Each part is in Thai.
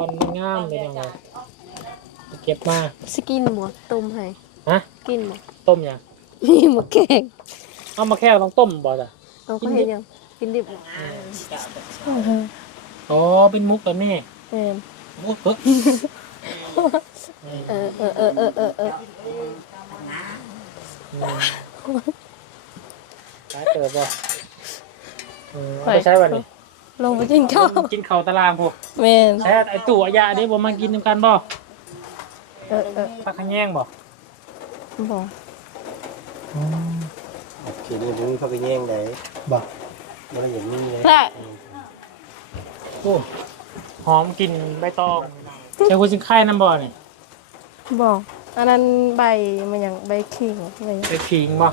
ตอนงามเลยยังไงเก็บมาสกินบ่ต้มให้ฮะกินบ่ต้มยังนี่หมาแกงเอามาแค่ต้องต้มบ่จ้ะเอาก็เห็นยังกินดิบอ๋อเป็นมุกแบบนี้เออโอ้เฮ้ยเออเออเออเออเออเออใช้เติบบ่เออเอาไปใช้วันนี้ ลงไปกินข้าวกินข้าวตารางพวกแม่นใช้ไอ้ตู้อายาเด้บ่มากินนำกันบ่เออเออพักขะแยงบ่บ่ขีดนี่ถึงเขาไปแย่งไหนบ่มันอย่างนี้เลยแพ้โอ้หอมกลิ่นใบตองใช้คุณสิงไข่น้ำบ่นี่บ่อันนั้นใบมันหยังใบขิงอะไรหยังไปขิงบ่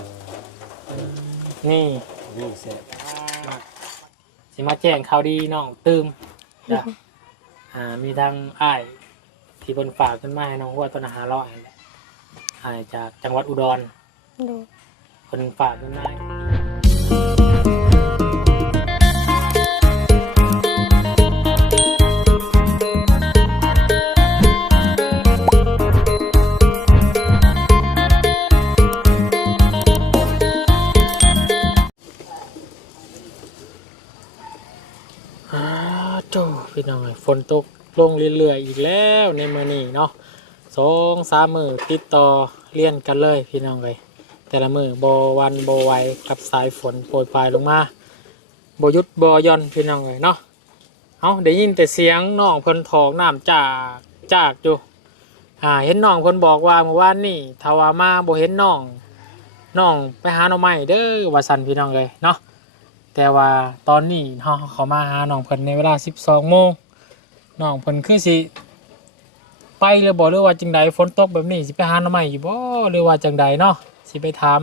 นี่นี่เสร็จ สิมาแจ้งข่าวดีน้องตืมจ้ะอ่ามีทางอ้ายที่บนฝากขึ้นมาให้น้องหัวต้นหาร้อยแหละอ้ายจากจังหวัดอุดรดูเพิ่นฝากขึ้นมาให้ ฝนตกลงเรื่อยๆอีกแล้วในมือนี้เนาะสองสามมือติดต่อเรียนกันเลยพี่น้องเอ้ยแต่ละมือโบวันโบไวกับสายฝนโปรยปลายลงมาโบยุดบยอนพี่น้องเลยเนาะเอาได้ยินแต่เสียงน้องเพิ่นถอกน้ำจากจากอยู่อ่าเห็นน้องเพิ่นบอกว่าเมื่อวานนี่ทาวามาโบเห็นน้องน้องไปหาหน่อไม้เด้อว่าสันพี่น้องเลยเนาะแต่ว่าตอนนี้เฮาเขามาหาน้องเพิ่นในเวลา 12โมง น้องเพิ่นคือสิไปหรือบ่หรือว่าจังใดฝนตกแบบนี้สิไปหาหน่อไม้อยู่บ่หรือว่าจังใดเนาะสิไปถาม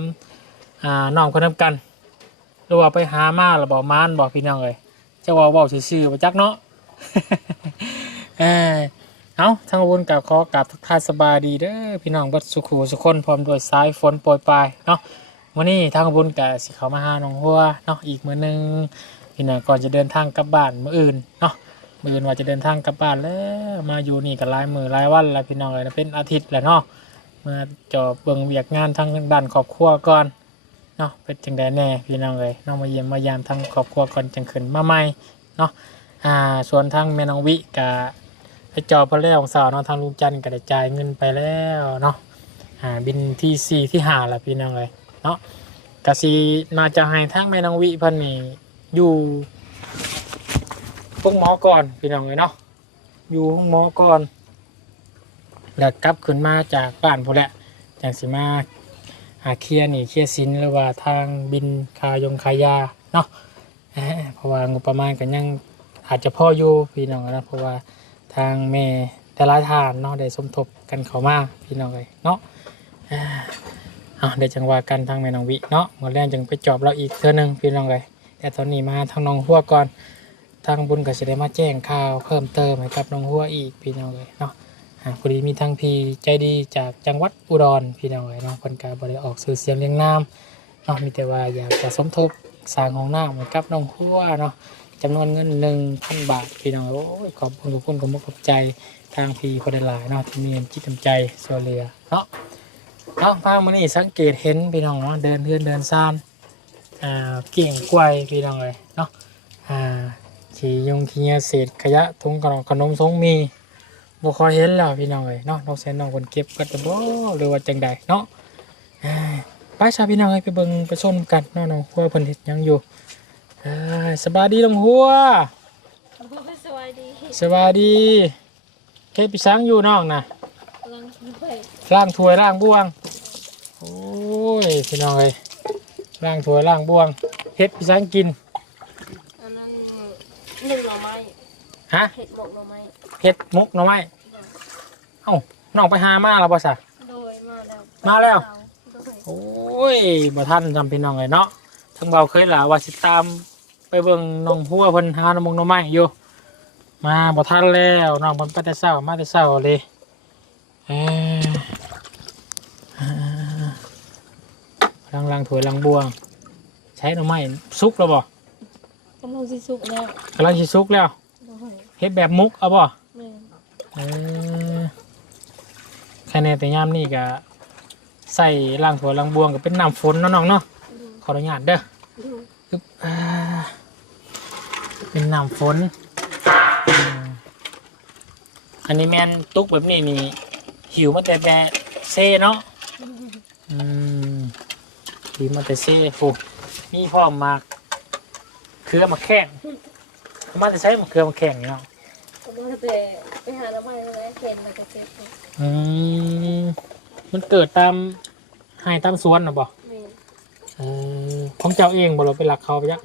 อ่าน้องคนนํกัน หรือว่าไปหามาหรือบอกมานบอกพี่น้องเลยจะว่าเว่าซื่อๆมาจักเนาะเออเอาทางบุญกับขอกราบทักทายสบายดีเด้อพี่น้องบัดสุขูสุคนพร้อมด้วยสายฝนโปรยปลายเนาะวันนี้ทางบุญกับสิเขามาหาน้องหัวเนาะอีกมือหนึงพี่น้องก่อนจะเดินทางกลับบ้านมืออื่นเนาะ มื่นว่าจะเดินทางกลับบ้านแล้วมาอยู่นี่กันหลายมือหลายวันแล้วพี่น้องเลยนะเป็นอาทิตย์แล้วเนาะมาจอบเบิ่งเวียกงานทางด้านครอบครัวก่อนเนาะเป็นจังไดแน่พี่น้องเลยน้องมาเยี่ยมมายามทางครอบครัวก่อนจังขึ้นมาใหม่เนาะอ่าส่วนทางแม่น้องวิกะไปจอพระเล่ของสาวเนาะทางลุงจันทร์ก็ได้จ่ายเงินไปแล้วเนาะอ่าบินที่สี่ที่ห้าละพี่น้องเลยเนาะกะสีน่าจะให้ทางแม่น้องวิเพิ่นนี่อยู่ ห้องหมอก่อนพี่น้องเลยเนาะอยู่ห้องหมอก่อน แล้วกลับขึ้นมาจากบ้านพูนแหละจังสิมาหาเคลียร์หนี่เคลียร์สินหรือว่าทางบินคายงคายาเนาะเอ้อเพราะว่างบประมาณก็ยังอาจจะพออยู่พี่น้องนะเพราะว่าทางเมแต่หลายทานเนาะได้สมทบกันเข้ามาพี่น้องเลยเนาะเอ้อเอาเดี๋ยวจังว่ากันทางแม่น้องวิเนาะหมดแรงจังไปจอบเราอีกเท่อหนึงพี่น้องเลยแต่ตอนนี้มาทางน้องหัวก่อน ทางบุญก็จะได้มาแจ้งข่าวเพิ่มเติมให้กับน้องหัวอีกพี่น้องเลยเนาะอ่าพอดีมีทางพีใจดีจากจังหวัดอุดรพี่น้องเอ๋ยเนาะคนกาบริออกสื่อเสียงเรียงนามเนาะมีแต่ว่าอยากจะสมทบสร้างของน้าเหมือนกับน้องหัวเนาะจำนวนเงินหนึ่งพันบาทพี่น้องโอ้ยขอบคุณขอบคุณขอบคุณขอบใจทางพีคนหลายเนาะที่มีจิตน้ำใจโซเลียเนาะเนาะพามานี่สังเกตเห็นพี่น้องเนาะเดินเดินเดินซานอ่าเก่งกล้วยพี่น้องเลยเนาะอ่า ขี่ยงขี้เกียจเศษขยะถุงกระดองขนมทรงมีบ่ค่อยเห็นแล้วพี่น้องเอ้ยเนาะน้องแซนน้องคนเก็บก็จะบ่หรือว่าจังใดเนาะเอ้ยไปชาพี่น้องเอ้ยไปเบิ่งไปชมกันเนาะน้องหัวเพิ่นเฮ็ดหยังอยู่เอ้ยสบายดีน้องหัวสวัสดีสบายดีเฮ็ดพี่ช้างอยู่น้องน่ะกำลังช่วยล้างถ้วยล้างบ้วงโอ้ยพี่น้องเอ้ยล้างถ้วยล้างบ้วงเฮ็ดพี่ช้างกิน อันนั้นหนึ่งหน่อไม้ ฮะเห็ดหมกหน่อไม้เฮ็ดมุกหน่อไม้เอ้าน้องไปหามาแล้วบ่ซะ โดยมาแล้วมาแล้ว โดยโอ้ยบ่ทันจำพี่น้องเลยเนาะทั้งเบาเคยล่ะว่าสิตาม ไปเบิ่งน้องหัวเพิ่นหาน้ำมงน้ำไม้อยู่ มาบ่ทันแล้วน้องเพิ่นไปแต่เช้ามาแต่เช้าเลยเอ้ยอ่าล้างล้างถ้วยล้างบวง ใช้หน่อไม้สุกแล้วบ่กำลังสิสุกแล้วกำลังสิสุกแล้วโดย เฮ็ดแบบมุกเอาบ่แม่นเออแค่ในแต่ยามนี่ก็ใส่ล่างถั่วล่างบวงก็เป็นน้ำฝนเนาะน้องเนาะขออนุญาตเด้ออึ๊บอ่าเป็นน้ำฝนอืมอันนี้แมนตุกแบบนี้นี่ หิวมาแต่แต่เซ่เนาะอืมหิวมาแต่เซ่ฟูมีพร้อมมากเครือมาแข้งเอามาจะใช้มาเครือมาแข้งนี่เนาะ ก็บ่ได้ไปหาน้ำมันเลยเห็นแล้วก็เจ็บอืมมันเกิดตามใหายตามสวนนะบ่แม่นเออของเจ้าเองบ่เราไปหลักเขาไปยัก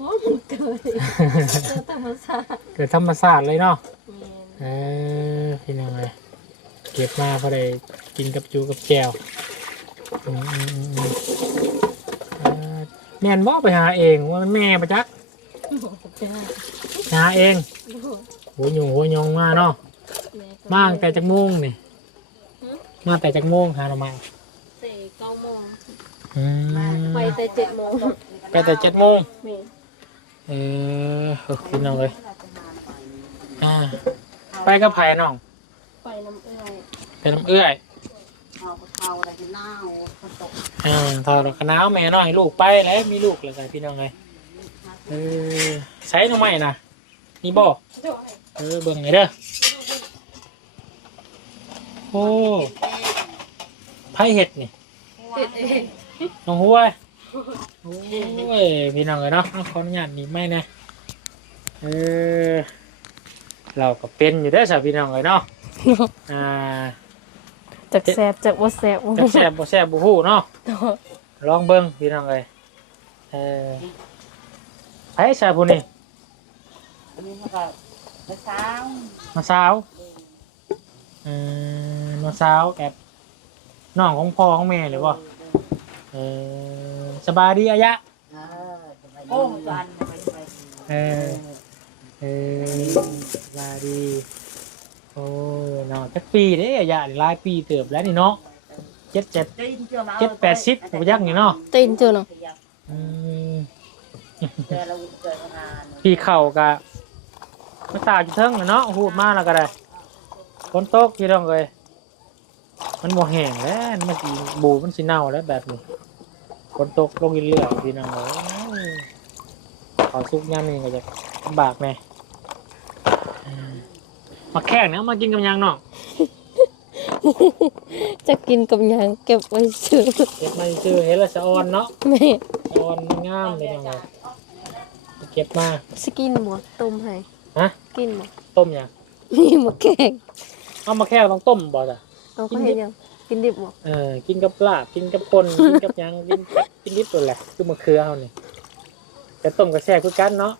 บ่มันเกิดเกิดธรรมชาติเกิดธรรมศาสตร์เลยเนาะแม่นเออพี่น้องเลยเก็บมาพอได้กินกับจูกับแจวอืมอืมอืมอืมเออแม่นบ่ไปหาเองว่ามันแม่ประจักจ้าหาเอง บ่ หัวหยูหัวยงมาเนาะแม่ก็มาตั้งแต่จักโมงนี่มาแต่จักโมงหาเรามาเตะเก้าโมงอืมไปแต่เจ็ดโมงไปแต่เจ็ดโมงแม่เออเออพี่น้องเลยอ่าไปกับไผ่น้องไปน้ำเอื้อยไปน้ำเอื้อยเอาเขาอะไรที่หน้าฝนตกอ่าทอดกระน้าวแม่น้อยลูกไปแล้วมีลูกเลยกันพี่น้องเลยเออใช้น้องใหม่นะนี่บอก เออเบิ่งไงเด้อโอ้ไผ่เห็ดนี่เจ็ดเองน้องหัวโอ้ยพี่น้องเลยเนาะเอาขออนุญาตหนีไม่นะเออเราก็เป็นอยู่ได้อสาวพี่น้องเลยเนาะอ่าจากแสบจากบ่แสบจะแซ่บบ่แซ่บบ่ฮู้เนาะลองเบิ้งพี่น้องเลยเออไอ้ชายผู้นี้อันนี้มันก็เมื่อเช้ามาสาวเออมาสาวแอบน้องของพ่อของแม่หรือบ่เออสบายดีอายะ เออจะไปโอ้จันไปไปเออ เออสบายดีโอ้น้องจักปีเด้อายะนี่หลายปีเติบแล้วนี่เนาะเจ็ดเจ็ดจีนเชื่อมาเจ็ดแปดสิบบ่ยักนี่เนาะตีนเจ้าเนาะ อืมเจอเราเจอทานพี่เข่ากะ มาตากอยู่เทิงน่ะเนาะหูดมาแล้วก็ได้ฝนตกพี่น้องเลยมันบ่แห้งแล้วมันสิบูดมันสิเน่าแล้วแบบนี้ฝนตกลงเรื่อยๆพี่น้องเลยขอซุกย่ามนี่ก็จะลำบากแน่อืมมาแข่งเนี่ยมากินกับหยังเนาะจะกินกับหยังเก็บไว้ซื้อเก็บมาซื้อเห็นแล้วสะออนเนาะแม่สะออนงามเลยน้องเลยเก็บมา สกินบ่ต้มให้ ฮะ กินบ่ต้มหยังนี่มาแกงเอามาแค่ต้องต้มบ่จ้ะ เอาก็เฮ็ดหยังกินดิบบ่เออ กินกับลาบ กินกับปน กินกับหยัง กินกับกินนิดตัวแหละ คือมะเขือเขานี่แต่ต้มกับแซ่บคือกันเนาะ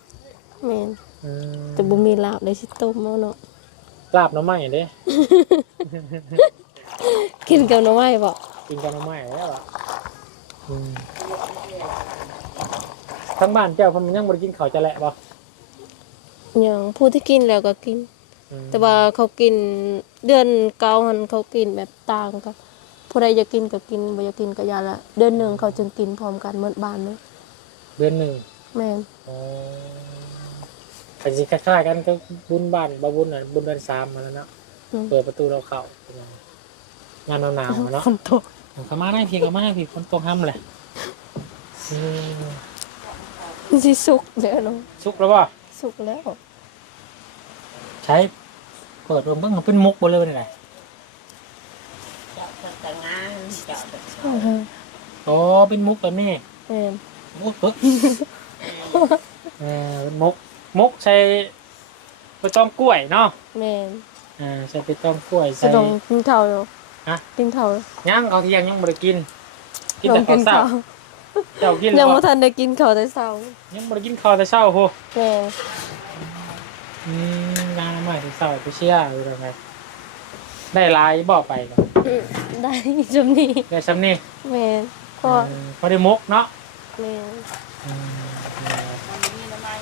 แม่นอืมแต่บ่มีลาบได้สิต้มเอาเนาะลาบหน่อไม้เด้ กินกับหน่อไม้บ่กินกับหน่อไม้แล้วอะอืมทั้งบ้านเจ้าเพิ่นยังบ่ได้กินข้าวจะแหละบ่ห ยังผู้ที่กินแล้วก็กินอืมแต่ว่าเขากินเดือนเก่าหันเขากินแบบต่างกันผู้ใดอยากกินก็กินบ่อยากกินก็อยาละเดือนหนึงเขาจึงกินพร้อมกันหมดบ้านเลยเดือนหนึ่งแม่นอ๋อก็สิคล้ายๆกันกับบุญบ้านบ่บุญน่ะบุญเดือนสามมาแล้วเนาะอืมเปิดประตูเราเข้าเป็นไงงานหนาวๆอะเนาะฝนตกผมก็มาได้พี่ก็มาได้พี่ฝนตกห้ำเลยอืมสิสุกแล้วเนาะสุกแล้วป่ะ สุกแล้ว ใช้เปิดเบิ่งเบิ่งมันเป็นมุกบ่เลยนี่แหละเจาะแต่งงานเจาะแต่อ๋อเป็นมุกแบบนี้แม่นมุกเพิ่งเออเป็นมุกมุกใช้ไปต้มกล้วยเนาะแม่นอ่าใช้ไปต้มกล้วยสะใส่ดองกินข้าวอยู่ฮะ กินข้าวย่างเขาเที่ยงยังบ่ได้กินกินลอแต่งข้ากิวนเช้าข้าว เจ้ากินยัแล้งวบ่ทันได้กินข้าวแต่เช้ายังบ่ได้กินข้าวแต่เช้าโหแม่นอืมงานใหม่ถึงเช้าไปเชียร์อยู่แล้วไงได้หลายบ่ไปก็อืมได้จำนี้ได้ซ้ำนี่แม่นก็อืมพอได้มุกเนาะแม่นอืมนี่ละไม่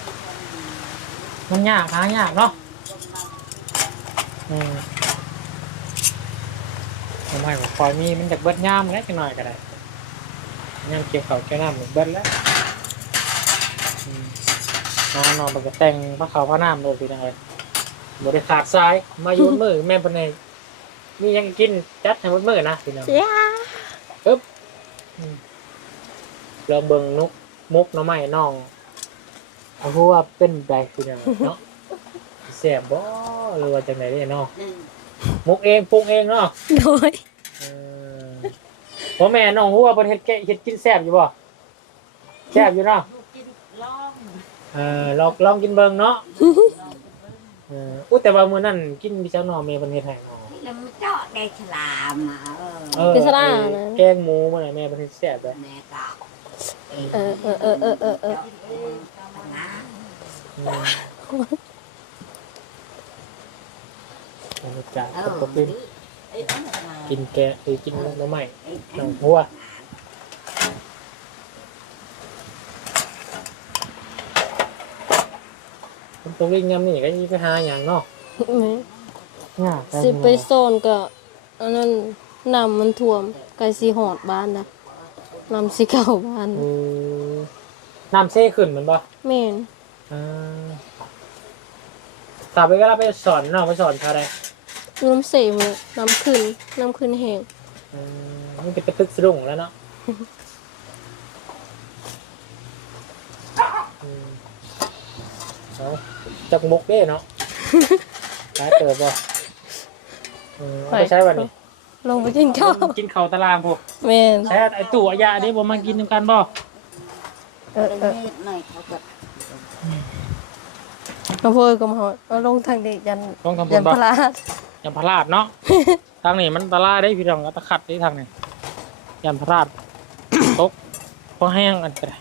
มันยากหายากเนาะอืมทำไมผมคอยมีมันจากเบิดย่ามแล้วจังหน่อยก็ได้ ย่ามเกี่ยวเขาวเกี่ยวน้ำมันเบิดแล้วอืมนอนนอนมันก็แต่งพระเขาวพระน้ำโลดไปจังเลยบริขาดซ้ายมาอยู่บนมือแม่ปนเองมีหยังกินจัดให้บนมือนะพี่น้อง จ้าปึ๊บอืมลองเบิ่งนุกมุกหน้องใหม่น้องเอาพูดว่าเป็นใดพี่น้องเนาะแสบบ่หรือว่าจังไหนเด้เนาะอืมมุกเองปรุงเองเนาะโดยเออ พ่อแม่น้องฮู้ว่าเพิ่นเฮ็ดแกะเฮ็ดกินแซ่บอยู่บ่แซ่บอยู่เนาะ ลูกกินลองเออลองลองกินเบิ่งเนาะเอออุ้แต่ว่ามื้อนั้นกินพี่เจ้าน้องแม่เพิ่นเฮ็ดให้เนาะนี่แล้วมันเจาะได้ฉลามอะเออเออไอ้แกงหมูมื้อนั้นแม่เพิ่นเฮ็ดแซ่บเลยแม่ก็เออเออเออเออเออเออทำงานอืมบรรยากาศเออก็เป็นไอ้อันนั้นมา กินแกะหรือกินหน่อไม้ไอ้น้องหัวมันตัววิ่งยามนี่ก็สิไปหาหยังเนาะแม่ง่ายสิไปโซนก็อันนั้นน้ำมันท่วมไกลสิหอดบ้านนะน้ำสิเข้าบ้านอืมน้ำเซ่ขึ้นแมันบ่แม่นอ่าต่อไปก็เราไปสอนน้องไปสอนเขาได้ น้ำเสมเลยน้ำขึ้น น้ำขึ้นแห้งอืมมันเป็นตึกสะดุ้งแล้วเนาะอืมเอาจักมุกเด้เนาะใช้เติบบ่อืมเอาไปใช้วันนี้ลงไปกินข้าวกินข้าวตารางพวกแม่นใช้ไอ้ตู้อายาเด้บ่มากินนำกันบ่เออเป็นเออเม็ดหน่อยเขาก็มาพูดกับหอดมาลงทางเด็กยันต้องทำบุยัญนบ่พลาด อย่าพลาดเนาะ ทางนี้มันตะลาได้พี่น้องก็ตะขัดได้ทางนี้อย่าพลาด ตกพอแห้งอันตราย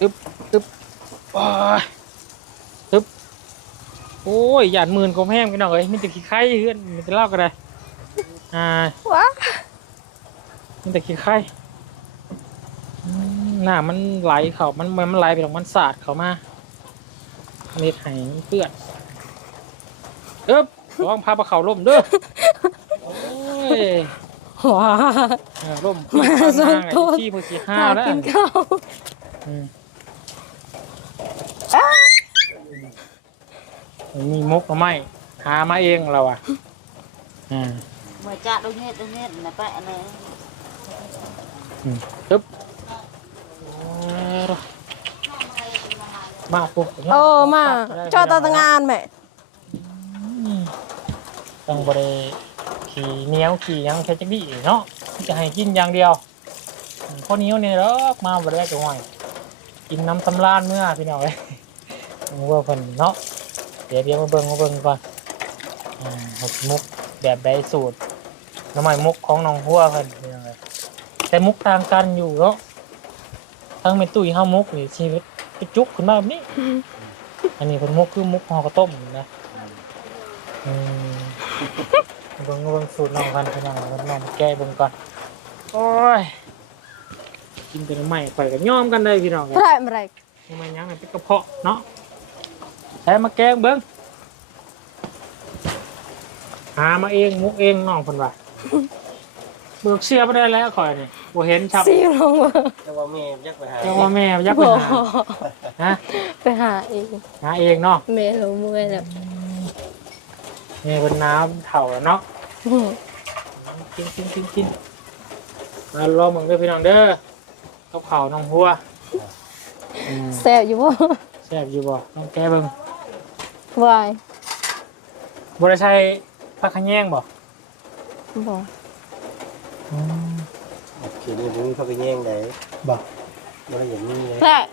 อึบอึบโอ้ยอึบโอ้ยหยาดหมื่นก็แห้งพี่น้องเอ้ยมีแต่ขี้ไข่เฮือนมีแต่เหล้าก็ได้อ่าว้ามีแต่ขี้ไข่อืมหน้ามันไหลเขามันมันมันไหลไปตรงมันสาดเขามาเม็ดไห้เปื้อนอึบ ระวังพาปลาเขาล่มเด้อโอ้ยว้าเออร่มมาสองตัวที่พอสีห้าพาแล้วกินข้าวอืมมีมุกมาไหมหามาเองเราอะอ่าเมื่อจ้าดูเฮ็ดดูเฮ็ดนะไปอะไรอืมปึ๊บมาปุ๊บโอ้มาชอบตาตางานแม่ ต้องบริขี่เหนี้ยวขี่หยังแค่จักดีเนาะจะให้กินอย่างเดียวอืมข้อเหนี้ยวเนี่ยหรอกมาบริได้จังหวะกินน้ำตำลานเมื่อพี่น้องเลยผมว่าเพิ่นเนาะเดี๋ยวเดี๋ยวมาเบิ่งมาเบิ่งก่อนอ่าหกมุกแบบใดสูตรน้ำใหม่มุกของน้องหัวเพิ่นเป็นยังไงแต่มุกต่างกันอยู่เนาะทั้งเป็นตุ้ยห้ามุกนี่ชีวิตกระจุกขึ้นมาแบบนี้อันนี้เป็นมุกคือมุกห่อกระต้มนะอืมมา เบิ่งมาเบิ่งสูตรน้องกันพี่น้องเอาน้องมาแก้เบิ่งก่อน โอ้ย กินแต่น้ำใหม่ข่อยก็ย่อมกันได้พี่น้องพระอะไรนี่มันยังไงเป็นกระเพาะเนาะใช้มาแกงเบิ้งหามาเองมุกเองน้องคนว่าเบิกเชื่อไม่ได้แล้วข่อยนี่บ่เห็นชับซีลงมาแต่ว่าแม่ยักไปหาเจ้าว่าแม่ยักไปหาฮะไปหาเองหาเองเนาะแม่เราเมื่อยแล้ว แม่เป็นน้ำเถ่าแล้วเนาะกินกินกินกินมาลองมึงเด้อพี่น้องเด้อกับข้าวน้องหัวอืมแซ่บอยู่บ่แซ่บอยู่บ่น้องแกเบิ่งวายบ่ได้ใช้ผักขะแยงบ่บ่อืมทีนี้มึงเขาก็แย่งได้บ่บ่ได้เห็นมีเลยแซ่บ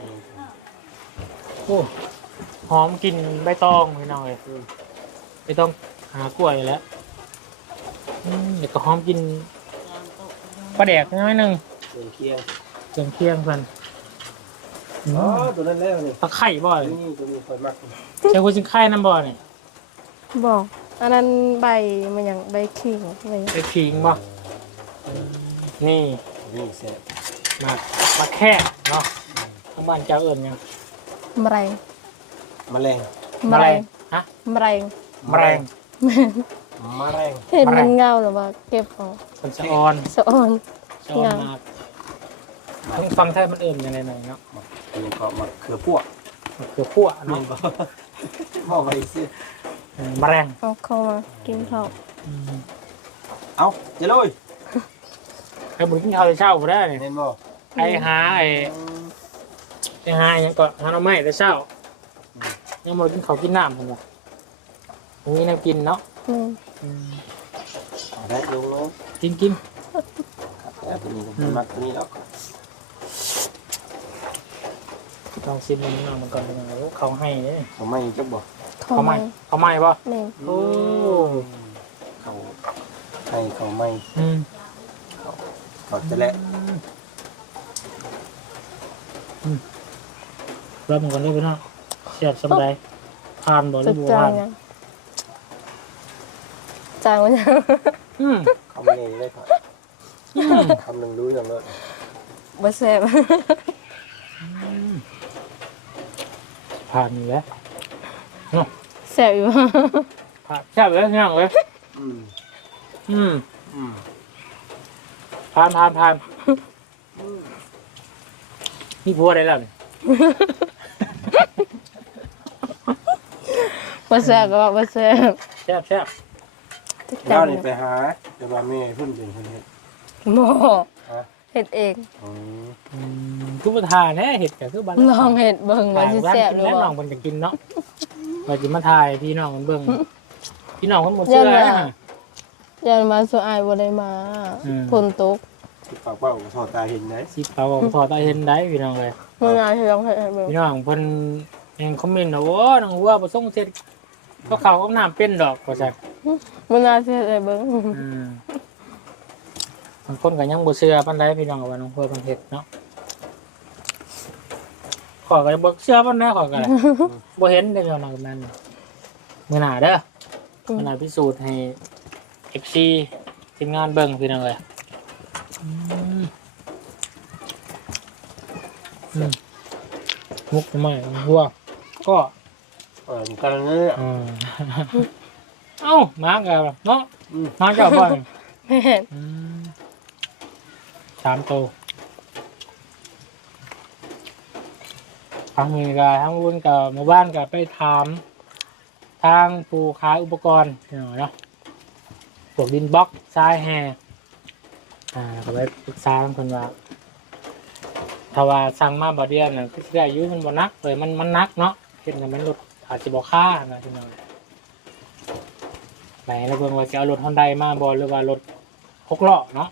โอ้หอมกลินใบตองพี่น้องเลยใบตอง หากล้วยแล้วอืมเดี๋ยวก็หอมกลินปลาแดกน้อยหนึ่งเดินเคียงเครื่องเคียงเพิ่นอืมอ๋อตัวนั้นแล้วนี่ปลาไข่บ่อยนี่ตัวนี้คอยมักเจ้าคุณจิงไข่น้ำบ่อนี่บ่อันนั้นใบมันหยังใบขิงอะไรหยังไปพิงบ่นี่นี่แซ่บมาปลาแค่เนาะทางบ้านเจ้าเอิญยังมะแรงแมลงมะแรงฮะมะแรงแมลงแมลงเห็นมะแรมันงเงาหรือว่าเก็บเอาคนสะออนสะออน สะออนมากทั้งฟังไทยมันเอิญยังไงหน่อยเนาะอันนี้ก็มักเขือพวกมันคือพั่วแม่เนาะนบ่บอกไปสิเออืมแมลงเอาเข้ามากินข้าวอืมเอาเจะลุยไอ้บุญกินข้าวแต่เช้าบ่ได้นี่เห็นบ่ไอ้หาไอ้ไอ้หาอหยังก็หาหน่อไม้แต่เช้ายังบ่ได้กินข้าวกินน้ำผมว่าผ มมีน้ำกินเนาะอืมอืมเอาได้ลงลงกินกินแต่ตัวนี้ผมมักตัวนี้แล้วลองชิมมันน้ำมันก่อนเป็นยังไงโอ้เขาให้เด้เขาไม่จักบ่เข้าเขามาไม่เขาไม่ป่ะแม่นโอ้เขาให้เขาไม่อืมเขาจะแหละรับมันก่อนได้พี่น้องเสียบสำไรผ่านบ่หรืจะอบ่จางผ่านยัง จางมันยังอืมเขาไม่ได้เลยครับคำหนึ่งรู้อย่างเลยบ่แซ่บผ่านอยู่แล้วแซ่บอยู่ผ่านแซ่บเลยพี่น้องเลยอืมอืมอืมผ่านผ่านผ่านนี่พัวได้แล้วนี่บ่แซ่บก็ว่าบ่แซ่บแซ่บแซ่บ จะแล้จาวงนี่ไปหาแต่ว่าแม่เพิ่นเป็นคนเฮ็ดบ่ฮะเฮ็ดเองอืมอืมคือประทานแน่เห็ดก็คือบ้านลองเฮ็ดเบิ่งว่าสิแซ่บหรือแน่บ่น้องมันจะกินเนาะว่าจะมาถ่ายพี่น้องมันเบิ่งพี่น้องคนหมดเชื่อยันว่านะยันมาสุอายบ่ได้มาอืม ฝนตกที่ปากเป้าก็สอดตาเห็นได้สิเขาบอกถอดตาเห็นได้พี่น้องเลย เมื่อไงที่ลองเฮ็ดให้เบิ่งพี่น้องเพิ่นยังคอมเมนต์ว่าโอ้น้องหัวบ่ส่งเสร็จก็เขาก็น้ำเป็นดอกก็จัก เมื่อไงที่เฮ็ดให้เบิ่งอืมบางคนก็ยังบ่เชื่อปานใดพี่น้องก็ว่าน้องหัวเพิ่นเฮ็ดเนาะขอยก็บ่เชื่อปานใดขอยก็ได้ บ่เห็นเด้อพี่น้องนั่นมื้อหน้าเด้อมื้อหน้าพิสูจน์ให้ FC ทีมงานเบิ่งพี่น้องเอ้ยอืมอืมมุกใหม่น้องหัวก็ เออมันกำลังเนี่ย อืม เอ้ามากับเนาะอืมมาเจ้าบ่อยแม่นอืมสามโตวทางนี้ก็ทางวุ่นกับหมู่บ้านก็ไปถามทางผู้ขายอุปกรณ์เนาะเนาะพวกดินบล็อกทรายแห่อ่าก็ไปปรึกษาคนว่าถ้าว่าสั่งมาบ่เดียวน่ะคือสิได้อายุมันบ่นักเลยมันมันนักเนาะเห็นแต่มันรถอาจจะบ่ค่านะพี่น้องไหน แล้วเบิ่งว่าจะเอารถฮอนไดมาบ่หรือว่ารถหกล้อเนาะ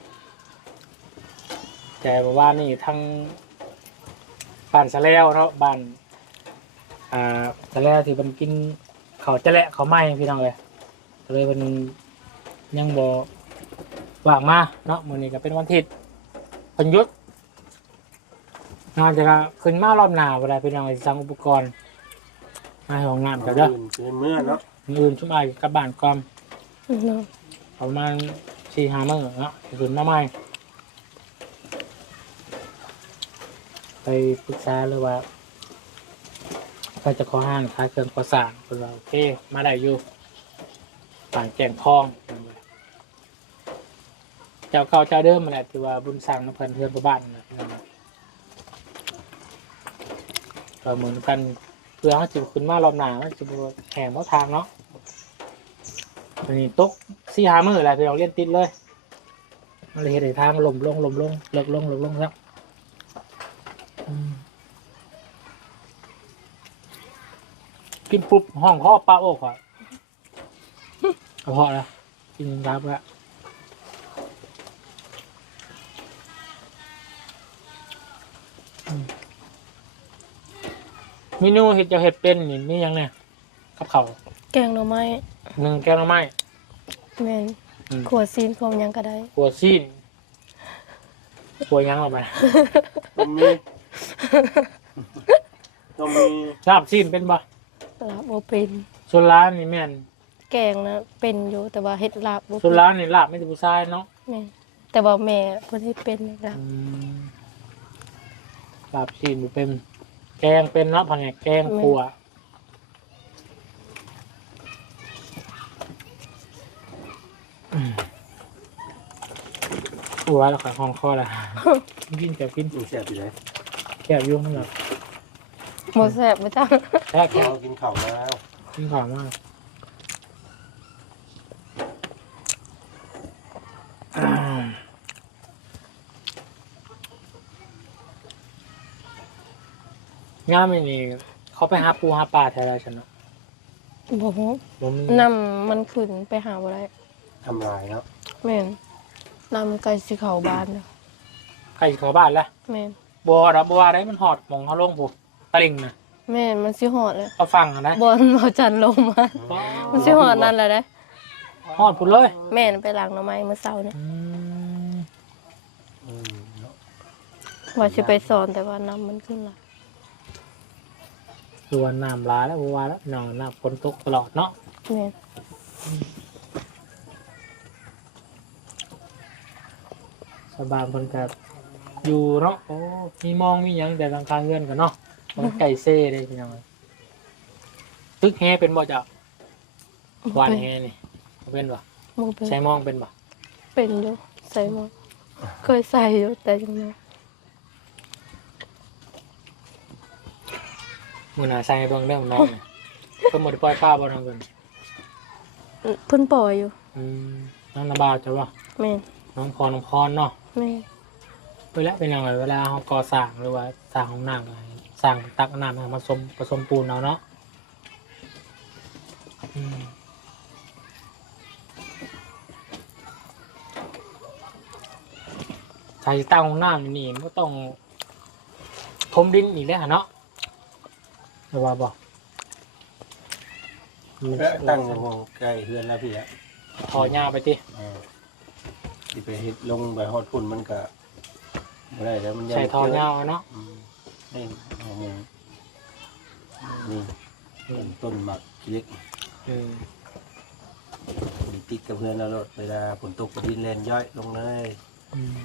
แต่ว่านี่ทั้งบ้านสะแล้วเนาะบ้านอ่าสะแล้วที่มันกินเขาวจะแหละเขาวไหม้พี่น้องเลยก็เลยมันยังบ่ว่างมาเนาะมื้อนี้ก็เป็นวันอาทิตย์เพิ่นหยุดงานจะขึ้นมารอบหน้าบ่ได้พี่น้องสิสั่งอุปกรณ์มาให้ของน้ำก็เด้อเป็นเมื่อเนาะมื้ออื่นชุมอายกลับบ้านก่อน เนาะประมาณ4-5มื้อเนาะสิขึ้นมาใหม่ไปปรึกษาเลยว่าก็จะขอห้างขายเครื่องก่อสร้างเพิ่นว่าโอเค มาได้อยู่ป่านแจงทอง เจ้าเก่าเจ้าเดิมมาแหละที่ว่าบุญสร้างน้ำเพิ่นเพื่อนประบ้านนะก็เหมือนกันเพื่อเขาจะขึ้นมารอบหนามันจะบ่แห่งเขาทางเนาะ อันนี้ตกสี่หามือแหละพี่เราเล่นติดเลยมันเลยเห็นทางลมลงลมลงเลิกลงเลิกลงครับอืมกินปุ๊บห้องข้อปลาโอ้ขวะกระเพาะแล้วกินรับแล้วเมนูเห็ดเจะเห็ดเป็นนี่มีหยังเนี่ยกับเขาวแกงหน่อไม้หนึ่งแก้วหน้ำไม้ แม่นอืม ขวดซีนของหยังก็ได้หัวซีนหัวหยังเราไปต้องมีต้องมีลาบซีนเป็นบ่ลาบบ่เป็นส่วนร้านนี่แม่นแกงนะเป็นอยู่แต่ว่าเฮ็ดลาบบ่ส่เป็วนนร้านนี่ลาบไม่ใช่ผู้ชายเนาะแม่นแต่ว่าแม่เพิ่นเฮ็ดเป็นลาบอืมลาบซีนบ่เป็น แกงเป็นเนาะผักแหนกแกงขัว หัวแล้วขอห้องคอละกินแกบกินดูแซ่บอยู่เลยแกบยุ่งนะครับหมดแสบไม่จ้าแซ่บเรากินข่าวแล้วกินข่อมากง่ามอันนี่เขาไปหาปูหาปลาแอะไรฉันเนาะบอกว่นำมันขึ้นไปหาอะไร ทำลายเนาะแม่นน้ำมันใกล้สิเข้าบ้านแล้วใกล้สิเข้าบ้านแล้วแม่นบัวรับบัวได้มันหอดหมองเขาลงปูตะลิงนะแม่นมันสิฮอดแล้วเอาฟังกันนะบ่อนบ่จันลงมามันสิฮอดนั่นแหละเด้หอดพุ่นเลยแม่นไปล้างหน่อไม้มื้อเช้านี่อืมอืมเนาะว่าสิไปสอนแต่ว่าน้ำมันขึ้นละดูว่าน้ำลาแล้วบัวแล้วนอนน้ำฝนตกตลอดเนาะแม่น สบายคนกับอยู่เนาะโอ้มีมองมีหยังแต่ทางคางเงื่อนกันเนาะมันไก่เซ่เลยพี่น้องตึกแฮเป็นบ่จ้ะวานแฮนี่เป็นบ่บ่เป็นใช้มองเป็นบ่เป็นอยู่ใส่หมดเคยใส่อยู่แต่ยังไงมือหนาใส่เบิ่งเรื่องน้องเนี่ยเพิ่นหมดปล่อยป้าบ่น้องเพิ่นเพิ่นปล่อยอยู่อืมน้องนาบาวจ้ะบ่แม่นน้องพรน้องพรเนาะแม่ นเวลาเป็นยังไงเวลาเขาก่อสร้างหรือว่าสร้างห้องน้ำอะไรสร้างตักน้ำให้มาผสมผสมปูนเอาเนาะอืมใช้ตั้งห้องน้ำนี่มันก็ต้องทมดินอีกแล้วเนาะหรือว่าบอกมันแล้วตั้งวงใกล้เฮือนแล้วพี่อะถอหญ้าไปติอ่า ที่ไปเฮ็ดลงไปฮอดพุ่นมันก็บ่ได้แล้วมันยังใส่ทอหญ้าเอาเนาะอืมนี่เอาหมูนี่ต้นต้นหมักขี้เล็กอืมมีติดกับเพื่อนแล้วรถเวลาฝนตกก็ดินแลนย่อยลงเลยอืม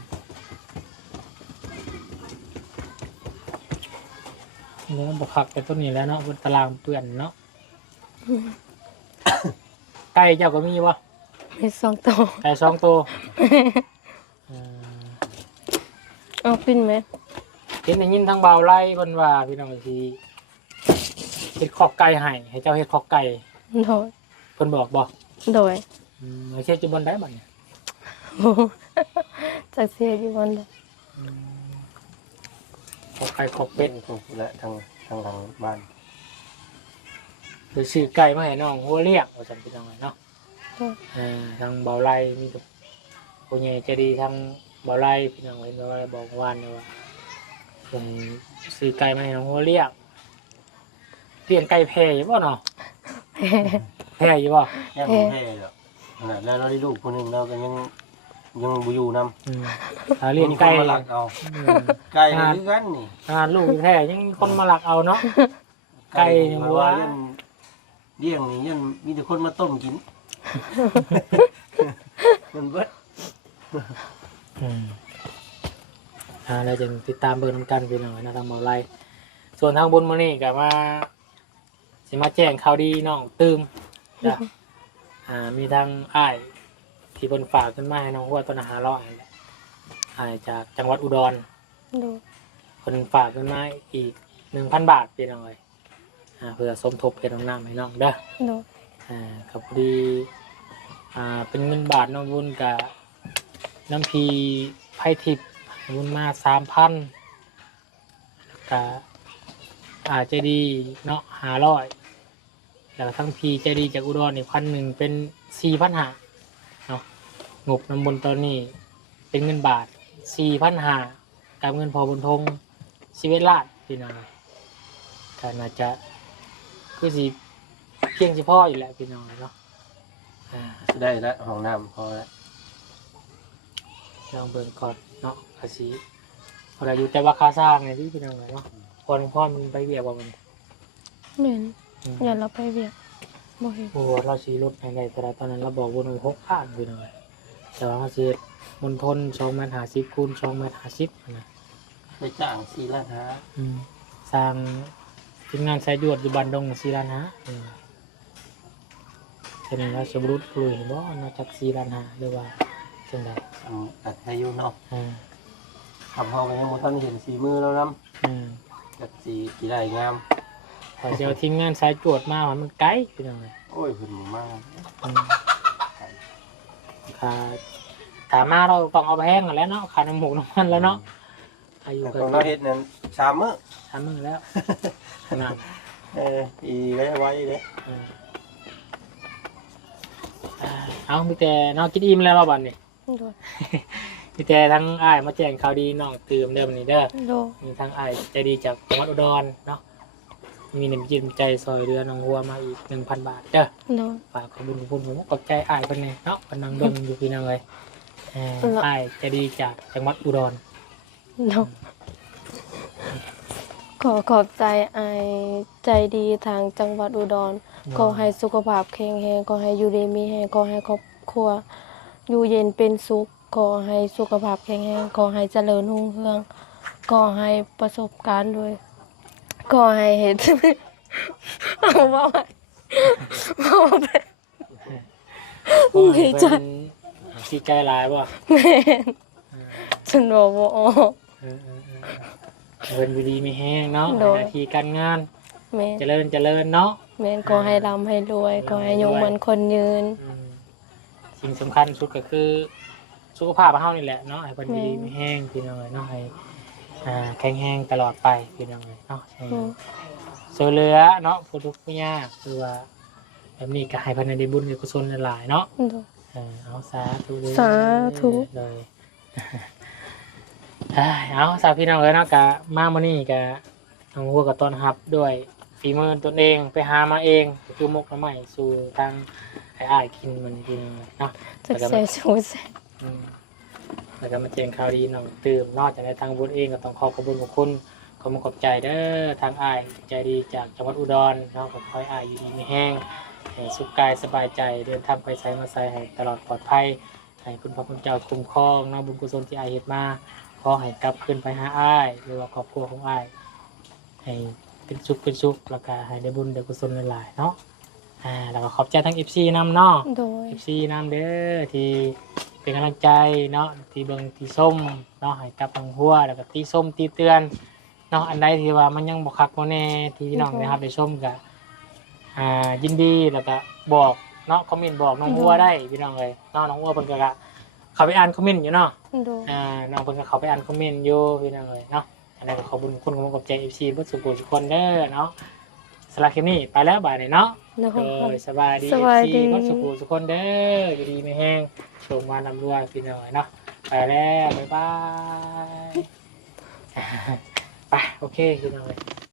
เนื้อบกคักเป็นต้นนี้แล้วเนาะบนตารางเปื่อนเนาะไก่เจ้าก็มีวะ มีสองตัวไก่สองตัวเอ่อเอาปิ้นไหมเห็นได้ยินทางเบาวไล่เพิ่นว่าพี่น้องทีเฮ็ดขอกไก่ให้ให้เจ้าเฮ็ดขอกไก่โดยเพิ่นบอกบ่โดยอืมเฮ็ดจุบนได้บัดเนี่ยจากเสียอยู่วันเดียวขอกไก่ขอกเป็เป็ดดและทางทางหลังบ้านหรือซื้อไก่มาให้น้องหัวเรียกว่าซั่นพี่น้องเนาะเอ่อทางเบาไล่มีแต่ผู้ใหญ่ใจะดีทางเบาไล่พี่น้องเห็นเบาไล่บอกว่านเนี่ยว่าผมซื้อไก่มาให้น้องหัวเลี้ยงเลี้ยงไก่แพร่อยู่ป่ะเนาะแพร่อยู่ป่ะยังไม่แพ้หรอกขนาดแล้วเราได้ลูกคนหนึ่งเราก็ยังยังบุอยู่นอืมถ้าำเลี้ยงไก่มีคนมาหลักเอาอืมไก่นี่คือกันนี่อ่าลูกแพร่ยังมีคนมาหลักเอาเนาะ ไก่นี่มาวัวว่าเลี้ยงเลี้ยงนี่ยันมีแต่คนมาต้มกิน มันเบิดอืมอ่าแล้วจึงติดตามเบอร์นำกันพี่น้องนะทางเบาไล่ส่วนทางบุญมานี่ก็มาสิมาแจ้งข่าวดีน้องตืมจ้ะอ่ามีทางอ้ายที่บนฝากขึ้นมาให้น้องหัวต้นหาร้อยแหละอ้ายจากจังหวัดอุดร โดยคนฝากขึ้นมาอีกหนึ่งพันบาทพี่น้อยอ่าเพื่อสมทบเพชรน้องน้ำให้น้องเด้อโดย อ่ากับพอดีอ่าเป็นเงินบาทน้องบุญกับน้ำพีไพ่ทิพย์บุญมาสามพันกับอาจจะดีเนาะหาร้อยแล้วทั้งพีใจดีจากอุดรอีกพันหนึ่งเป็นสี่พันหาเนาะงบน้ำบนตอนนี้เป็นเงินบาทสี่พันหากับเงินพอบนทงสิเวลาดพี่น้องก็น่าจะคือสี เพียงเฉพาะอยู่แหละพี่น้องเนาะอ่าได้แล้วห้องน้ำพอแล้วลองเบิ่งก่อนเนาะภาษีพอได้อยู่แต่ว่าค่าสร้างไงที่พี่น้องเนาะพอหลวงพ่อมันไปเบียกว่ามันแม่นอืมอย่าเราไปเวียกบ่เห็นโอ้โหเราสีรถในแต่ละตอนนั้นเราบอกวนหกพันพี่น้องแต่ว่าเขาสีมณฑลสองเมตรห้าสิบคูณสองเมตรห้าสิบนะ ไปจ้างสี่ล้านห้าอืมสร้างทีมงานสายยวดอยู่บันดงสีลานฮะอืมฉะ นั้นเราสมรุปปลุยบ่นอกจากสีลานฮะหรือว่าจังใดทำตัดให้อยู่เนาะอ่าทำห้องก็ยังบ่ทันเห็นสีมือแล้วนํอืมจัดสีกี่ได้งามพอเจอทีมงานสายตรวจมาว่ามันไกลพี่น้องเลยโอ้ยเพิ่นหมู่มากอืมค่าถามมาเราต้องเอาไปแห้งกันแหล้วเนาะค่าน้ำหมูน้ำมันแล้วเนาะอายุแต่กัของเราเฮ็ดนั้นสามมื้อสามมือแล้วขนาดเอออีไว้ไว้เลยเอออ่า เอามีแต่น้องกินอิ่มแล้วเราบัดนี้ โดยมีแต่ทั้งอ้ายมาแจ้งข่าวดีน้องตื่มเดิมอนี้เด้อโดยมีทั้งอ้ายใจดีจากจังหวัดอุดรเนาะมีน้ำจิตน้ำใจซอยเรือน้องหัวมาอีกหนึ่งพันบาทเด้อ โดย ฝากขอบคุณขอบคุณผมขอบใจอ้ายเป็นไงเนาะกำลังเบิ่งอยู่พี่น้องเลยเอออ้ายใจดีจากจังหวัดอุดรโดยขอขอบใจไอายใจดีทางจังหวัดอุดร ขอให้สุขภาพแข็งแรงขอให้อยู่ดีมีแรงขอให้ครอบครัว อยู่เย็นเป็นสุขขอให้สุขภาพแข็งแรงขอให้เจริญรุ่งเรืองขอให้ประสบการณ์ด้วยขอให้เห็นเอาว่าไว้ว่าไปดีใจดีใจหลายบ่แม่นฉันบอกว่าอ๋อเออเออเออเพิ่นอยู่ดีมีแห้งเนาะโดยหน้าที่การงานแม่นเจริญเจริญเนาะ แม่นขอให้ร่ำให้รวยขอให้ยงมันคนยืน อืมสิ่งสำคัญสุดก็คือ สุขภาพของเฮานี่แหละเนาะให้เพิ่นอยู่ดีมีแห้งพี่น้องเอ้ยเนาะให้อ่าแข็งแรงตลอดไปพี่น้องเอ้ยเนาะให้อืมช่วยเหลือเนาะผู้ทุกข์ผู้ยากคือว่าแบบนี้ก็ให้เพันในได้บุญในกุศลหลายๆเนาะโดยเออเอาสาธุเด้อสาธุ เลยเอ้ยเอาสาพี่น้องเลยเนาะกะมามื้อนี้กะน้องวัวกับต้นรับด้วย ฝีมือตนเองไปหามาเองคือมกน้ำใหม่สู่ทางไอ้อ้ายกินมันกินเนาะจักเซชูเซอืมแล้วก็มาแจ้งข่าวดีน้องตื่มนอกจากในทางบุญเองก็ต้องขอขอบคุณขอบคุณขอบคุณขอบใจเด้อทางอ้ายใจดีจากจังหวัดอุดรเนาะขอให้อ้ายอยู่ดีมีแห้งให้สุขกายสบายใจเดินทางไปใช้มาใส่ให้ตลอดปลอดภัยให้คุณพระคุณเจ้าคุ้มครองเนาะบุญกุศลที่อ้ายเฮ็ดมาขอให้กลับคืนไปหาอ้ายหรือว่าครอบครัวของอ้ายให้ เป็นสุขเป็นสุขแล้วก็ให้ได้บุญได้กุศลหลายๆเนาะอ่าแล้วก็ขอบใจทั้ง FC นำเนาะ โดยเอฟซีน้ำเด้อที่เป็นกำลังใจเนาะที่เบิ่งที่ส้มเนาะให้กับทางหัวแล้วก็ตีส้มตีเตือนเนาะอันใดที่ว่ามันยังบ่คักบ่แน่ที่พี่น้องนะครับได้ชมก็อ่ายินดีแล้วก็บอกเนาะคอมเมนต์บอกน้องหัวได้พี่น้องเลยเนาะน้องหัวเพิ่นก็ก็เข้าไปอ่านคอมเมนต์อยู่เนาะโดย อ่าน้องเพิ่นก็เข้าไปอ่านคอมเมนต์อยู่พี่น้องเลยเนาะ อันนั้นก็ขอบคุณคุณขอบใจ FC เบ่สุขทุกคนเด้อเนาะสำหรับคลิปนี้ไปแล้วบายนี้เนาะ โดโอ้ยยสบายดีสบายดีเอฟซีวัดสุขุทุกคนเด้ออยู่ดีไม่แห้งชมมานำด้วยพี่น้อยเนาะไปแล้วบ๊ายบาย ไปโอเคพี่น้อย